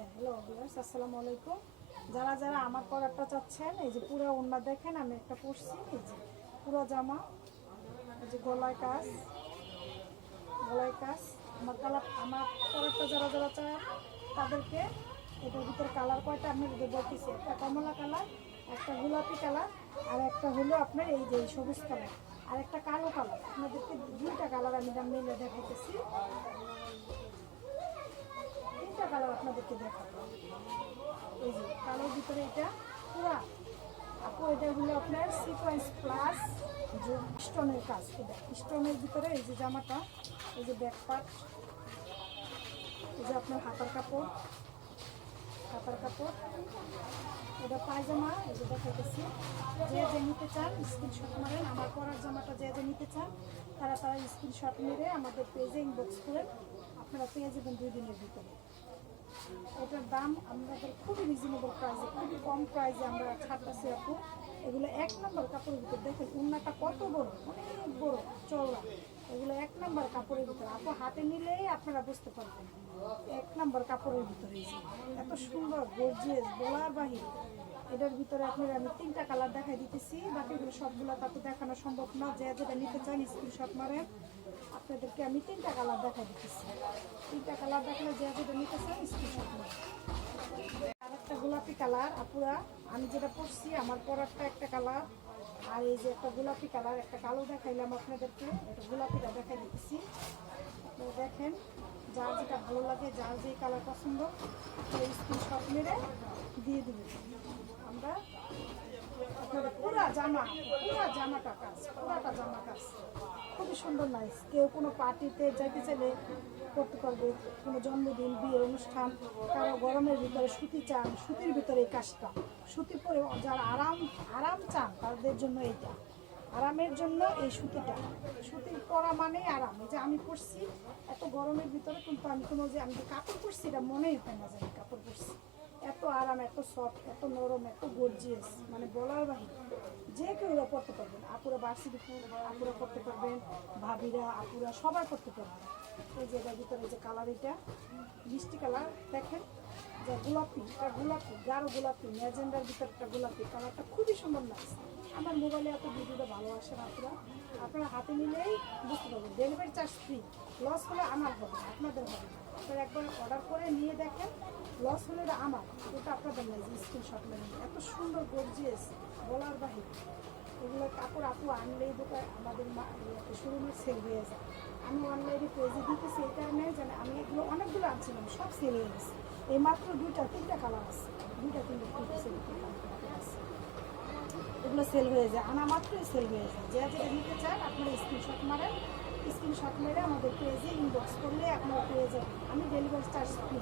Hello viewers, আসসালামু আলাইকুম। যারা যারা আমার পরাটা চাচ্ছেন, এই যে পুরো ওড়না দেখেন, আমি একটা পরছি, এই যে পুরো জামা, এই যে গলায় কাজ, আমার পরাটা যারা যারা চায় তাদেরকে এটার ভিতরে কালার কয়টা আমি বলতেছি। একটা কমলা কালার, একটা গোলাপি কালার, আর একটা হলো আপনার এই যে সবুজ কালার, আর একটা কালো কালার। আপনাদেরকে দুইটা কালার আমি মিলে দেখাইতেছি, তিনটা কালার আপনাদেরকে দেখাবো। এই যে কালোর ভিতরে এটা পুরা আপু, এটা হলো আপনার সিকোয়েন্স প্লাস যে স্টোনের কাজ। এটা স্টোনের ভিতরে এই যে জামাটা, এই যে ব্যাক পার্ট, এই যে আপনার হাতার কাপড়, এটা পায়জামা। এই যে দেখাইতেছি, যে যে নিতে চান স্ক্রিনশট মারেন। আমার পরার জামাটা যে যে নিতে চান তারা স্ক্রিনশট মেরে আমাদের পেজে ইনবক্স করে আপনারা পেয়ে যাবেন 2 দিনের ভিতরে। এটার দাম আমাদের খুবই রিজনেবল প্রাইসে, খুবই কম প্রাইসে আমরা ছাড়তেছি আপু। এগুলো 1 নম্বর কাপড়ের ভিতরে, দেখেন উন্নাটা কত বড়, অনেক বড় চওড়া। এগুলো 1 নম্বর কাপড়ের ভিতরে আপু, হাতে নিলেই আপনারা বুঝতে পারবেন 1 নম্বর কাপড়ের ভিতরে। এত সুন্দর গর্জিয়াস, বলার বাহির। এটার ভিতরে আপনারা আমি 3টা কালার দেখাই দিতেছি, বাকিগুলো সবগুলো তাতে দেখানো সম্ভব না। যে যেটা নিতে চান স্ক্রিনশট মারেন, আপনাদেরকে আমি 3টা কালার দেখাই দিতেছি। 3টা কালার দেখলে যে যেটা নিতে চান স্ক্রিনশট মারেন। আর একটা গোলাপি কালার আপুরা, আমি যেটা পরছি আমার পরারটা একটা কালার, আর এই যে একটা গোলাপি কালার, একটা কালো দেখাইলাম আপনাদেরকে, এটা গোলাপিটা দেখাই দিতেছি। আপনারা দেখেন, যার যেটা ভালো লাগে, যার যে কালার পছন্দ স্ক্রিনশট মেরে দিয়ে দিবেন। আমরা আপনাদের পুরা জামাটা কাজ, পুরাটা জামা কাজ খুবই সুন্দর, নাইস। কেউ কোনো পার্টিতে যাইতে চাইলে করতে পারবে, কোনো জন্মদিন, বিয়ের অনুষ্ঠান, কারো গরমের ভিতরে সুতি চান, সুতির ভিতরে এই কাজটা, সুতি পরে যারা আরাম চান তাদের জন্য এইটা, আরামের জন্য এই সুতিটা। সুতি পরা মানে আরাম। এই যে আমি পরছি এত গরমের ভিতরে, কিন্তু আমি যে কাপড় পরছি এটা মনেই হয় না যে আমি কাপড় পরছি। এত আরাম, এত সফট, এত নরম, এত গর্জিয়াস, মানে বলার বাহিরে। যে কেউ এরা পড়তে পারবেন, আপুরা বার্ষিক আপুরা পড়তে পারবেন, ভাবিরা আপুরা সবাই পড়তে পারবেন। এই যে এটার ভিতরে যে কালার, এটা মিষ্টি কালার, দেখেন যে গোলাপি, এটা গোলাপি, গাঢ় গোলাপি, ম্যাজেন্ডার ভিতরে একটা গোলাপি কালারটা খুবই সুন্দর লাগছে। আমার মোবাইলে এত ভিডিওটা ভালো আসে না আপুরা, আপনারা হাতে নিলেই বুঝতে পারবেন। ডেলিভারি চার্জ ফ্রি, লস হলে আমার হবে, আপনাদের হবে। আপনারা একবার অর্ডার করে নিয়ে দেখেন, লস হলে এটা আমার, ওটা আপনাদের নাই। যে স্ক্রিনশট নেবেন, এত সুন্দর গর্জিয়াস, বলার বাহির। এগুলো কাপড় আপু আনলেই দোকান আমাদের শোরুমে সেল হয়ে যায়। আমি অনলাইনে পেজে দিতেছি এই কারণে, যেন আমি এগুলো অনেকগুলো আনছিলাম, সব সেল হয়ে গেছে। এই মাত্র 2-3টা কালার আছে, 2-3টা আছে, এগুলো সেল হয়ে যায়, আনা মাত্রই সেল হয়ে যায়। যে যেটা নিতে চান আপনারা স্ক্রিনশট মারেন, স্ক্রিনশট মেরে আমাদের পেজে ইনবক্স করলে আপনারা পেয়ে যাবেন। আমি ডেলিভারি চার্জ ফ্রি।